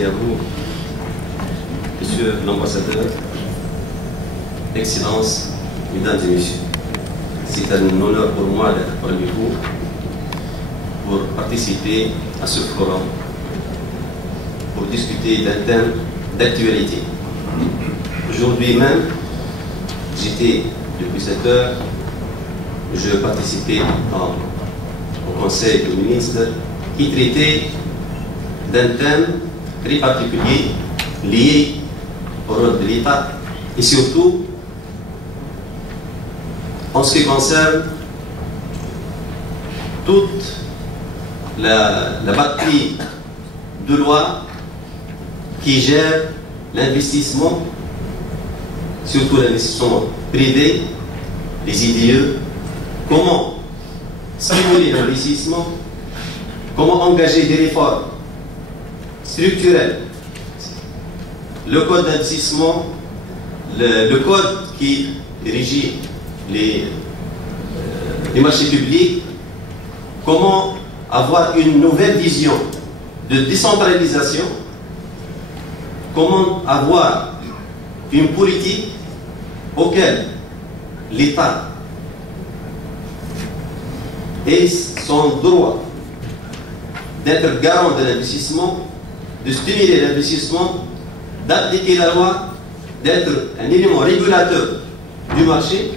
et à vous, Monsieur l'ambassadeur, Excellences, Mesdames et Messieurs. C'est un honneur pour moi d'être parmi vous pour participer à ce forum, pour discuter d'un thème d'actualité. Aujourd'hui même, j'étais depuis 7 heures, je participais au Conseil des ministres qui traitait d'un thème très particulier lié au rôle de l'État et surtout en ce qui concerne toute la batterie de lois qui gère l'investissement, surtout l'investissement privé, les IDE, comment stimuler l'investissement, comment engager des réformes structurelles, le code d'investissement, le code qui régit les marchés publics, comment avoir une nouvelle vision de décentralisation, comment avoir une politique auquel l'État ait son droit d'être garant de l'investissement, de stimuler l'investissement, d'appliquer la loi, d'être un élément régulateur du marché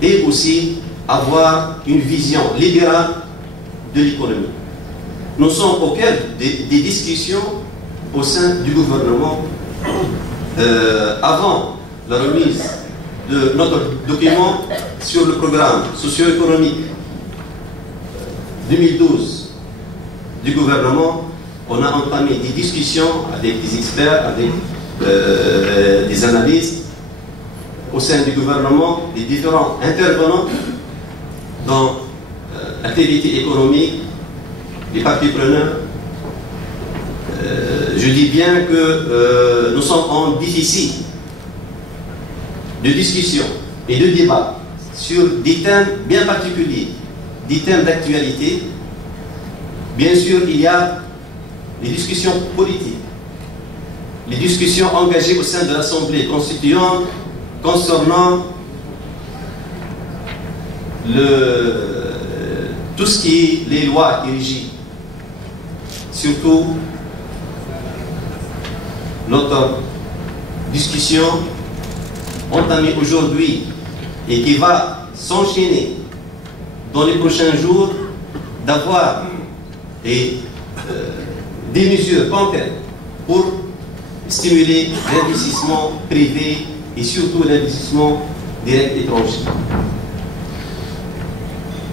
et aussi avoir une vision libérale de l'économie. Nous sommes au cœur des discussions au sein du gouvernement avant la remise de notre document sur le programme socio-économique 2012 du gouvernement. On a entamé des discussions avec des experts, avec des analystes au sein du gouvernement, des différents intervenants dans l'activité économique, les parties preneurs. Je dis bien que nous sommes en déficit de discussion et de débat sur des thèmes bien particuliers, des thèmes d'actualité. Bien sûr, il y a les discussions politiques, les discussions engagées au sein de l'Assemblée constituante concernant tout ce qui est les lois qui régissent, surtout notre discussion entamée aujourd'hui et qui va s'enchaîner dans les prochains jours, d'avoir des mesures concrètes pour stimuler l'investissement privé et surtout l'investissement direct étranger.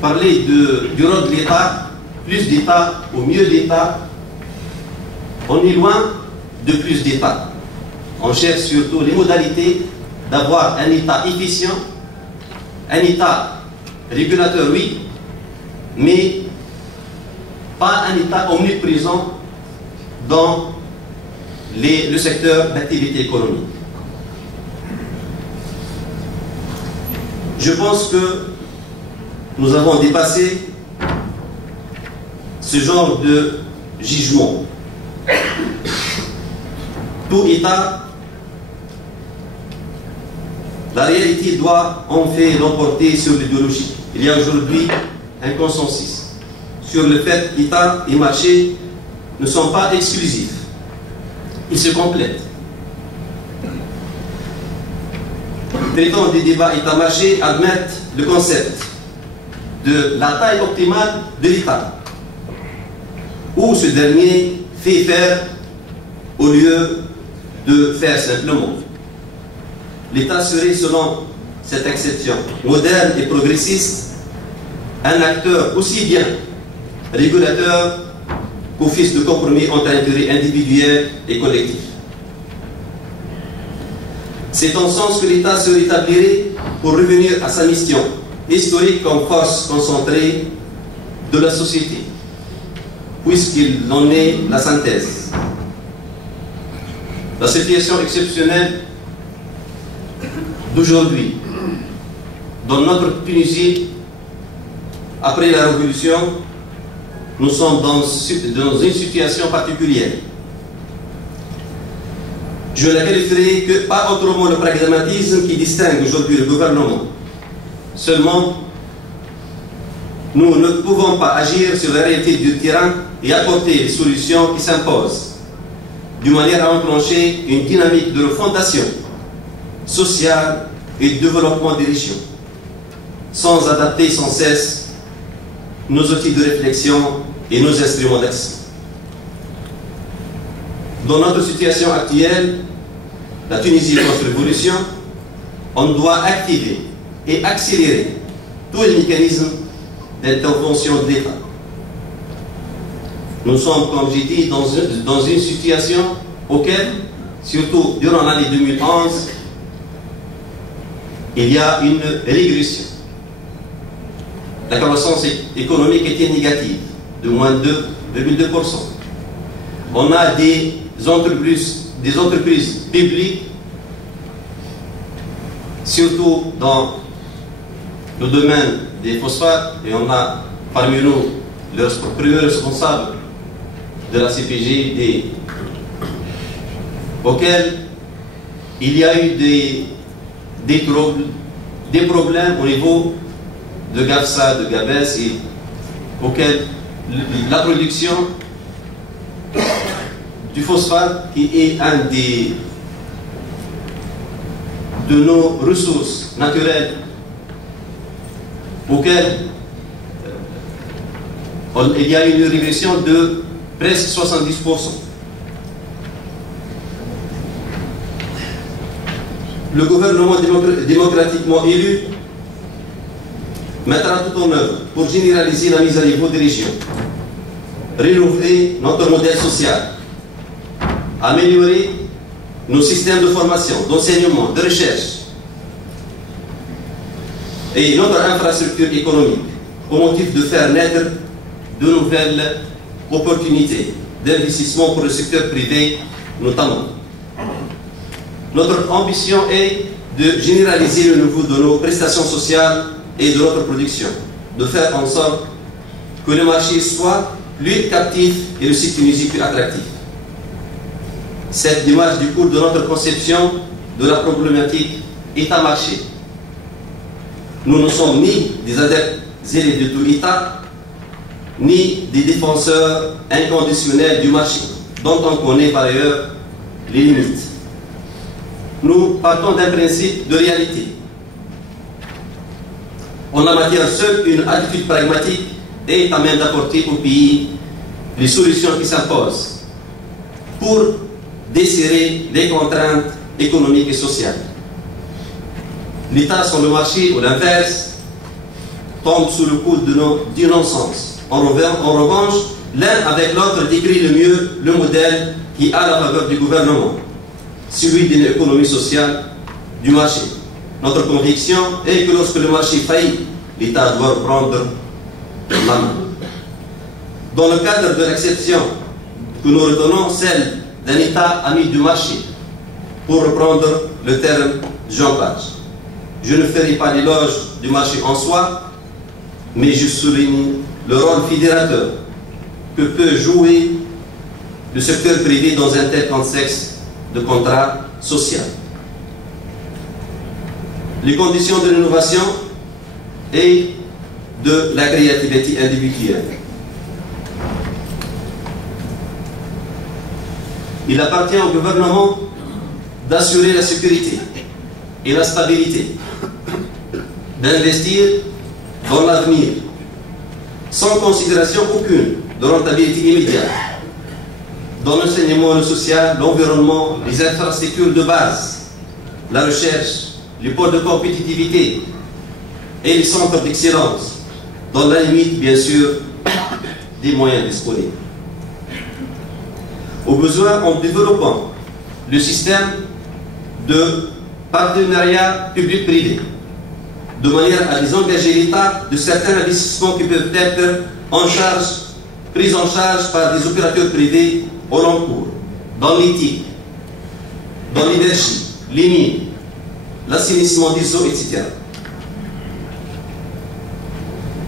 Parler du rôle de l'État, plus d'État ou mieux d'État, on est loin de plus d'État. On cherche surtout les modalités d'avoir un État efficient, un État régulateur, oui, mais pas un État omniprésent dans le secteur d'activité économique. Je pense que nous avons dépassé ce genre de jugement. Tout État, la réalité doit en fait l'emporter sur l'idéologie. Il y a aujourd'hui un consensus sur le fait qu'État et marché ne sont pas exclusifs. Ils se complètent. Traitants des débats État-marché admettent le concept de la taille optimale de l'État, où ce dernier fait faire au lieu de faire simplement. L'État serait, selon cette exception moderne et progressiste, un acteur aussi bien régulateur qu'office de compromis entre intérêts individuels et collectifs. C'est en ce sens que l'État se rétablirait pour revenir à sa mission historique comme force concentrée de la société, puisqu'il en est la synthèse. La situation exceptionnelle d'aujourd'hui, dans notre Tunisie, après la Révolution, nous sommes dans une situation particulière. Je la qualifierai que pas autrement le pragmatisme qui distingue aujourd'hui le gouvernement. Seulement, nous ne pouvons pas agir sur la réalité du terrain et apporter les solutions qui s'imposent, de manière à enclencher une dynamique de refondation sociale et de développement des régions, sans adapter sans cesse nos outils de réflexion et nos instruments d'action. Dans notre situation actuelle, la Tunisie post-révolution, on doit activer et accélérer tous les mécanismes d'intervention de l'État. Nous sommes, comme j'ai dit, dans une situation auquel, surtout durant l'année 2011, il y a une régression. La croissance économique était négative, de moins de 2,2%. On a des entreprises publiques, surtout dans le domaine des phosphates, et on a parmi nous le premier responsable de la CPGID, auquel il y a eu des problèmes au niveau de GAFSA, de GABES, et auquel la production du phosphate, qui est un de nos ressources naturelles, auquel il y a une régression de presque 70%. Le gouvernement démocratiquement élu mettra tout en œuvre pour généraliser la mise à niveau des régions, renouveler notre modèle social, améliorer nos systèmes de formation, d'enseignement, de recherche et notre infrastructure économique au motif de faire naître de nouvelles opportunités d'investissement pour le secteur privé notamment. Notre ambition est de généraliser le niveau de nos prestations sociales et de notre production, de faire en sorte que le marché soit lui captif et le site Tunisie plus attractif. Cette démarche découle de notre conception de la problématique État-marché. Nous ne sommes ni des adeptes zélés de tout État, ni des défenseurs inconditionnels du marché, dont on connaît par ailleurs les limites. Nous partons d'un principe de réalité. En la matière, seule une attitude pragmatique est à même d'apporter au pays les solutions qui s'imposent pour desserrer les contraintes économiques et sociales. L'État sur le marché, ou l'inverse, tombe sous le coup du non-sens. En revanche, l'un avec l'autre décrit le mieux le modèle qui a la faveur du gouvernement, celui d'une économie sociale du marché. Notre conviction est que lorsque le marché faillit, l'État doit reprendre la main. Dans le cadre de l'exception que nous retenons, celle d'un État ami du marché, pour reprendre le terme de Jean Page. Je ne ferai pas l'éloge du marché en soi, mais je souligne le rôle fédérateur que peut jouer le secteur privé dans un tel contexte de contrat social. Les conditions de l'innovation et de la créativité individuelle. Il appartient au gouvernement d'assurer la sécurité et la stabilité, d'investir dans l'avenir, sans considération aucune de rentabilité immédiate, dans l'enseignement social, l'environnement, les infrastructures de base, la recherche, les pôles de compétitivité et les centres d'excellence, dans la limite, bien sûr, des moyens disponibles. Au besoin, en développant le système de partenariat public-privé, de manière à désengager l'État de certains investissements qui peuvent être pris en charge par des opérateurs privés au long cours, dans l'éthique, dans l'énergie, les mines, l'assainissement des eaux, etc.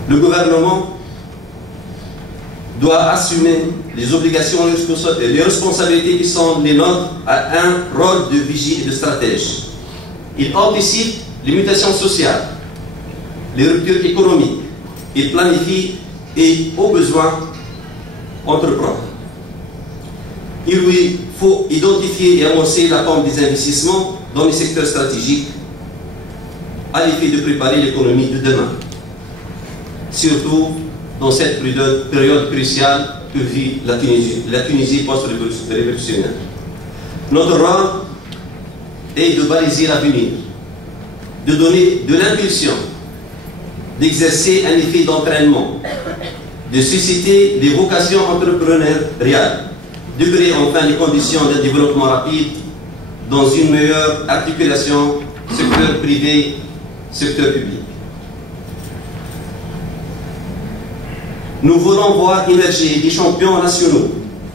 Le gouvernement doit assumer les obligations et les responsabilités qui sont les nôtres à un rôle de vigie et de stratège. Il anticipe les mutations sociales, les ruptures économiques, il planifie et, au besoin, entreprend. Il lui faut identifier et amorcer la forme des investissements dans les secteurs stratégiques à l'effet de préparer l'économie de demain, surtout dans cette période cruciale que vit la Tunisie post-révolutionnaire. Notre rôle est de baliser l'avenir, de donner de l'impulsion, d'exercer un effet d'entraînement, de susciter des vocations entrepreneuriales, de créer enfin les conditions d'un développement rapide dans une meilleure articulation secteur privé, secteur public. Nous voulons voir émerger des champions nationaux,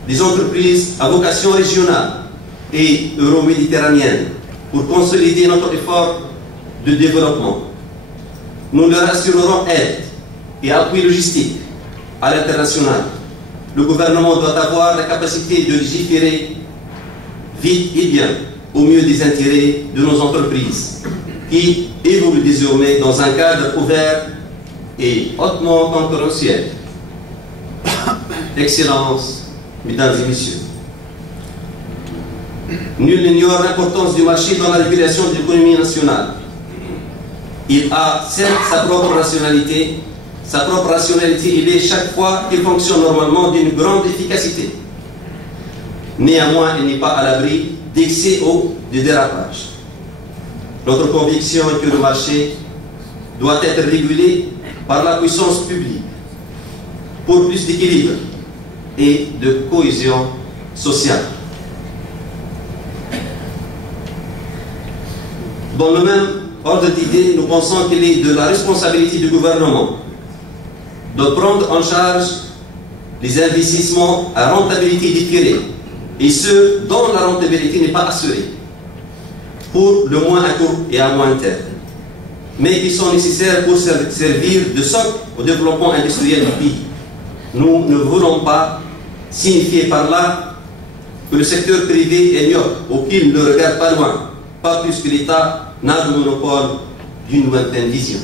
des entreprises à vocation régionale et euro-méditerranéenne pour consolider notre effort de développement. Nous leur assurerons aide et appui logistique à l'international. Le gouvernement doit avoir la capacité de légiférer vite et bien au mieux des intérêts de nos entreprises qui évoluent désormais dans un cadre ouvert et hautement concurrentiel. Excellences, Mesdames et Messieurs, nul n'ignore l'importance du marché dans la régulation de l'économie nationale. Il a certes sa propre rationalité. Sa propre rationalité, il est chaque fois qu'il fonctionne normalement d'une grande efficacité. Néanmoins, il n'est pas à l'abri d'excès ou de dérapage. Notre conviction est que le marché doit être régulé par la puissance publique pour plus d'équilibre et de cohésion sociale. Dans le même ordre d'idées, nous pensons qu'il est de la responsabilité du gouvernement de prendre en charge les investissements à rentabilité différée et ceux dont la rentabilité n'est pas assurée, pour le moins à court et à moyen terme, mais qui sont nécessaires pour servir de socle au développement industriel du pays. Nous ne voulons pas signifier par là que le secteur privé est myope ou qu'il ne regarde pas loin, pas plus que l'État n'a le monopole d'une lointaine vision.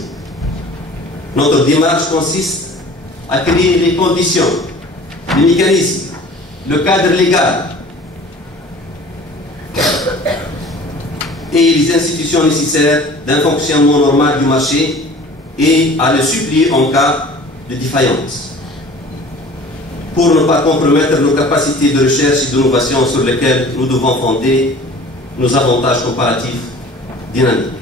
Notre démarche consiste à créer les conditions, les mécanismes, le cadre légal et les institutions nécessaires d'un fonctionnement normal du marché et à le supplier en cas de défaillance, pour ne pas compromettre nos capacités de recherche et d'innovation sur lesquelles nous devons fonder nos avantages comparatifs dynamiques.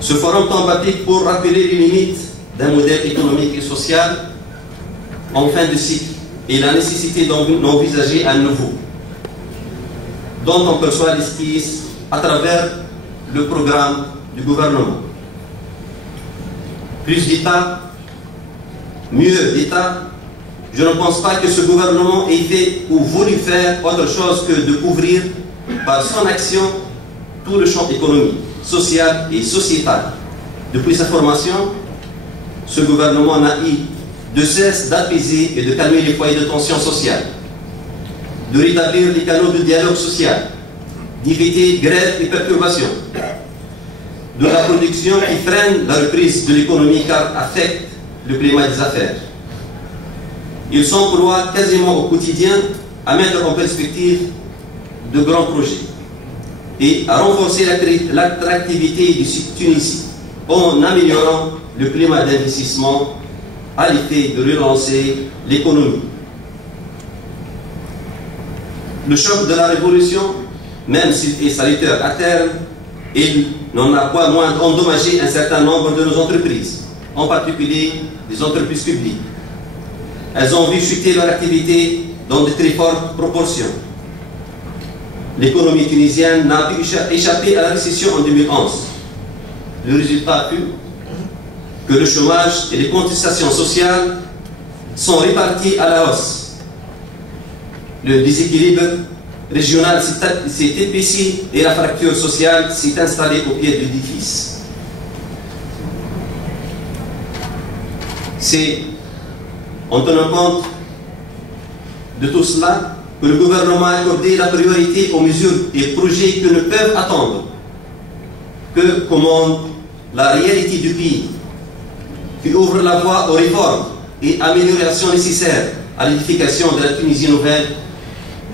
Ce forum thématique pour rappeler les limites d'un modèle économique et social en fin de cycle et la nécessité d'envisager un nouveau, dont on perçoit l'esquisse à travers le programme du gouvernement. Plus d'État, mieux d'État. Je ne pense pas que ce gouvernement ait fait ou voulu faire autre chose que de couvrir par son action tout le champ économique, social et sociétal. Depuis sa formation, ce gouvernement n'a eu de cesse d'apaiser et de calmer les foyers de tension sociale, de rétablir les canaux de dialogue social, d'éviter grèves et perturbations, de la production qui freine la reprise de l'économie car affecte le climat des affaires. Ils s'emploient quasiment au quotidien à mettre en perspective de grands projets et à renforcer l'attractivité du Tunisie en améliorant le climat d'investissement à l'effet de relancer l'économie. Le choc de la révolution, même s'il est salutaire à terme, il n'en a pas moins endommagé un certain nombre de nos entreprises, en particulier les entreprises publiques. Elles ont vu chuter leur activité dans de très fortes proportions. L'économie tunisienne n'a pu échapper à la récession en 2011. Le résultat fut que le chômage et les contestations sociales sont répartis à la hausse. Le déséquilibre régional s'est épaissi et la fracture sociale s'est installée au pied de l'édifice. C'est en tenant compte de tout cela que le gouvernement a accordé la priorité aux mesures et projets qui ne peuvent attendre, que commande la réalité du pays, qui ouvre la voie aux réformes et améliorations nécessaires à l'édification de la Tunisie nouvelle,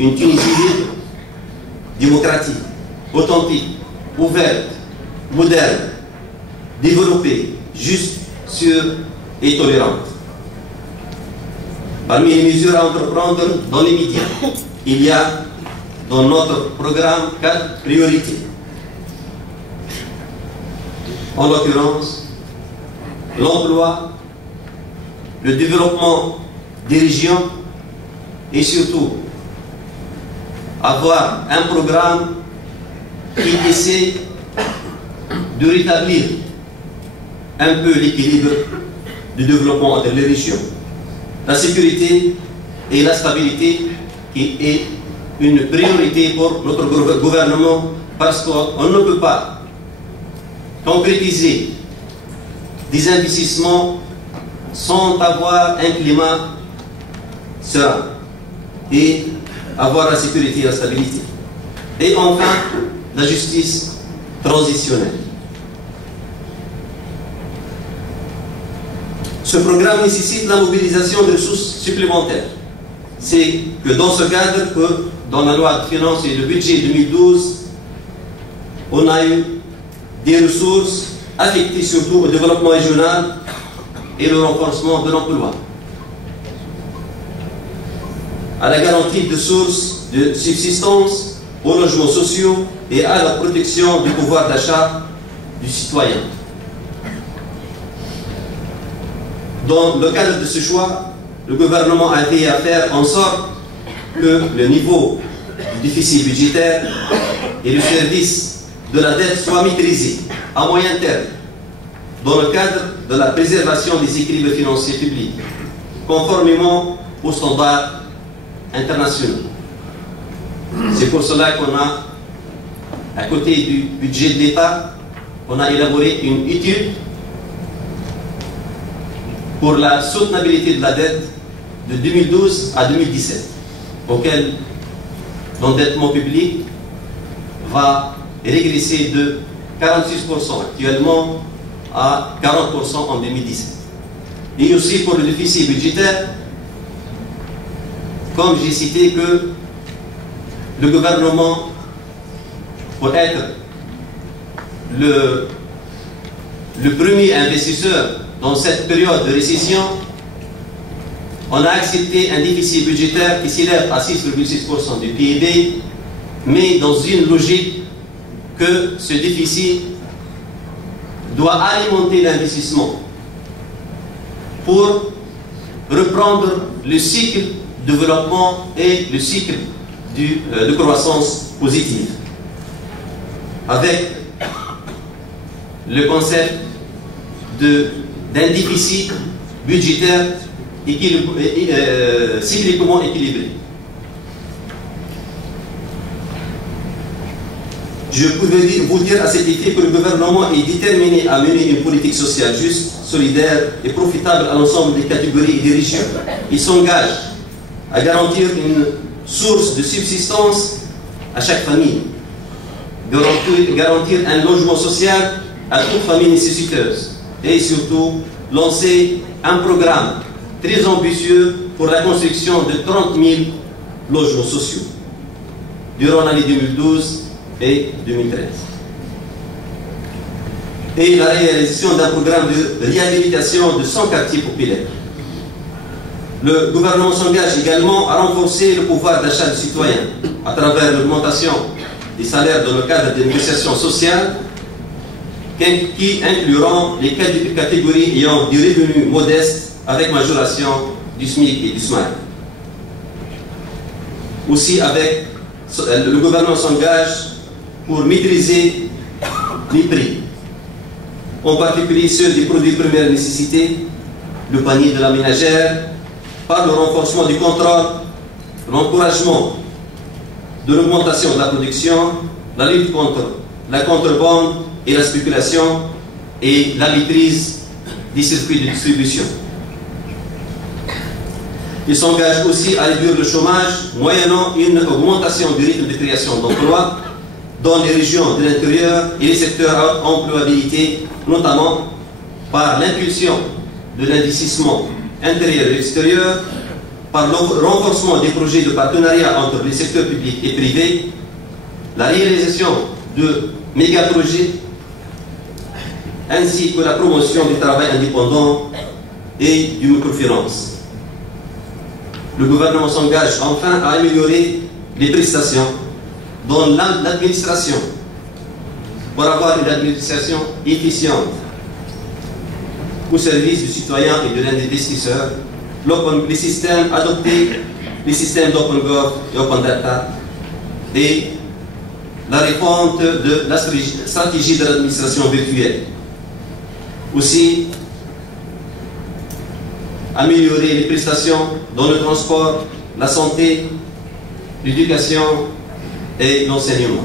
une Tunisie libre, démocratique, authentique, ouverte, moderne, développée, juste, sûre et tolérante. Parmi les mesures à entreprendre dans les médias, il y a dans notre programme 4 priorités. En l'occurrence, l'emploi, le développement des régions et surtout avoir un programme qui essaie de rétablir un peu l'équilibre du développement entre les régions. La sécurité et la stabilité qui est une priorité pour notre gouvernement parce qu'on ne peut pas concrétiser des investissements sans avoir un climat serein et avoir la sécurité et la stabilité. Et enfin, la justice transitionnelle. Ce programme nécessite la mobilisation de ressources supplémentaires. C'est que dans ce cadre, que dans la loi de finances et le budget 2012, on a eu des ressources affectées surtout au développement régional et le renforcement de l'emploi, à la garantie de sources de subsistance, aux logements sociaux et à la protection du pouvoir d'achat du citoyen. Dans le cadre de ce choix, le gouvernement a veillé à faire en sorte que le niveau du déficit budgétaire et le service de la dette soient maîtrisés à moyen terme dans le cadre de la préservation des équilibres financiers publics, conformément aux standards internationaux. C'est pour cela qu'on a, à côté du budget de l'État, on a élaboré une étude pour la soutenabilité de la dette de 2012 à 2017, auquel l'endettement public va régresser de 46% actuellement à 40% en 2017. Et aussi pour le déficit budgétaire, comme j'ai cité que le gouvernement, pour être le premier investisseur dans cette période de récession, on a accepté un déficit budgétaire qui s'élève à 6,6% du PIB, mais dans une logique que ce déficit doit alimenter l'investissement pour reprendre le cycle de développement et le cycle de croissance positive, avec le concept d'un déficit budgétaire cycliquement équilibré. Je pouvais vous dire à cet effet que le gouvernement est déterminé à mener une politique sociale juste, solidaire et profitable à l'ensemble des catégories et des régions. Il s'engage à garantir une source de subsistance à chaque famille, garantir un logement social à toute famille nécessiteuse et surtout lancer un programme très ambitieux pour la construction de 30 000 logements sociaux durant l'année 2012 et 2013. Et la réalisation d'un programme de réhabilitation de 100 quartiers populaires. Le gouvernement s'engage également à renforcer le pouvoir d'achat des citoyens à travers l'augmentation des salaires dans le cadre des négociations sociales qui incluront les catégories ayant des revenus modestes avec majoration du SMIC et du SMIC. Aussi, le gouvernement s'engage pour maîtriser les prix, en particulier ceux des produits de première nécessité, le panier de la ménagère, par le renforcement du contrôle, l'encouragement de l'augmentation de la production, la lutte contre la contrebande et la spéculation et la maîtrise des circuits de distribution. Il s'engage aussi à réduire le chômage, moyennant une augmentation du rythme de création d'emplois dans les régions de l'intérieur et les secteurs à haute employabilité, notamment par l'impulsion de l'investissement intérieur et extérieur, par le renforcement des projets de partenariat entre les secteurs publics et privés, la réalisation de méga-projets, ainsi que la promotion du travail indépendant et du microfinance. Le gouvernement s'engage enfin à améliorer les prestations dans l'administration pour avoir une administration efficiente au service du citoyen et de l'investisseur. Les systèmes adoptés, les systèmes d'OpenGov et OpenData et la réforme de la stratégie de l'administration virtuelle. Aussi, améliorer les prestations dans le transport, la santé, l'éducation et l'enseignement.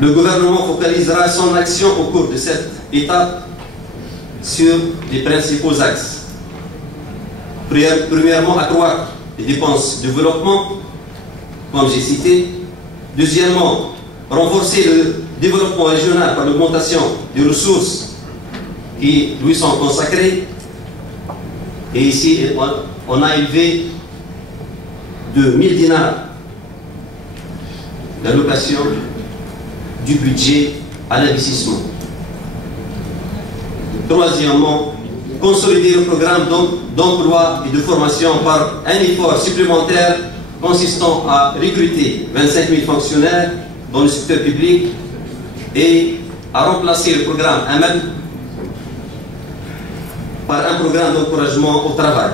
Le gouvernement focalisera son action au cours de cette étape sur les principaux axes. Premièrement, accroître les dépenses de développement, comme j'ai cité. Deuxièmement, renforcer le développement régional par l'augmentation des ressources qui lui sont consacrées. Et ici, on a élevé de 1000 dinars l'allocation du budget à l'investissement. Troisièmement, consolider le programme d'emploi et de formation par un effort supplémentaire consistant à recruter 25 000 fonctionnaires dans le secteur public et à remplacer le programme AMED par un programme d'encouragement au travail.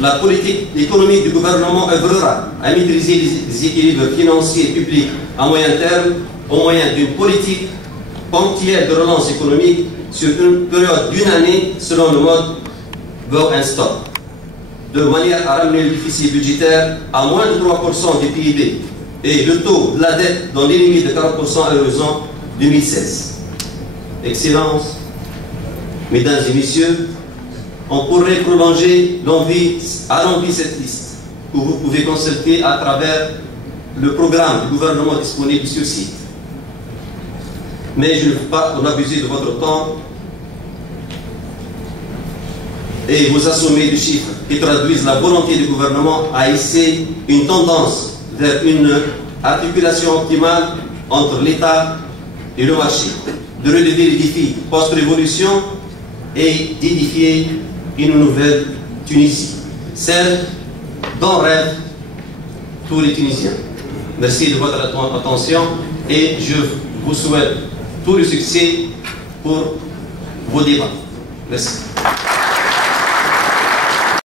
La politique économique du gouvernement œuvrera à maîtriser les équilibres financiers publics à moyen terme au moyen d'une politique ponctuelle de relance économique sur une période d'une année selon le mode Go and Stop, de manière à ramener le déficit budgétaire à moins de 3% du PIB et le taux de la dette dans les limites de 40% à l'horizon 2016. Excellence, Mesdames et Messieurs, on pourrait prolonger à l'envie cette liste que vous pouvez consulter à travers le programme du gouvernement disponible sur le site. Mais je ne veux pas en abuser de votre temps et vous assommer de chiffres qui traduisent la volonté du gouvernement à essayer une tendance vers une articulation optimale entre l'État et le marché, de relever les défis post-révolution et d'édifier une nouvelle Tunisie, celle dont rêvent tous les Tunisiens. Merci de votre attention et je vous souhaite tout le succès pour vos débats. Merci.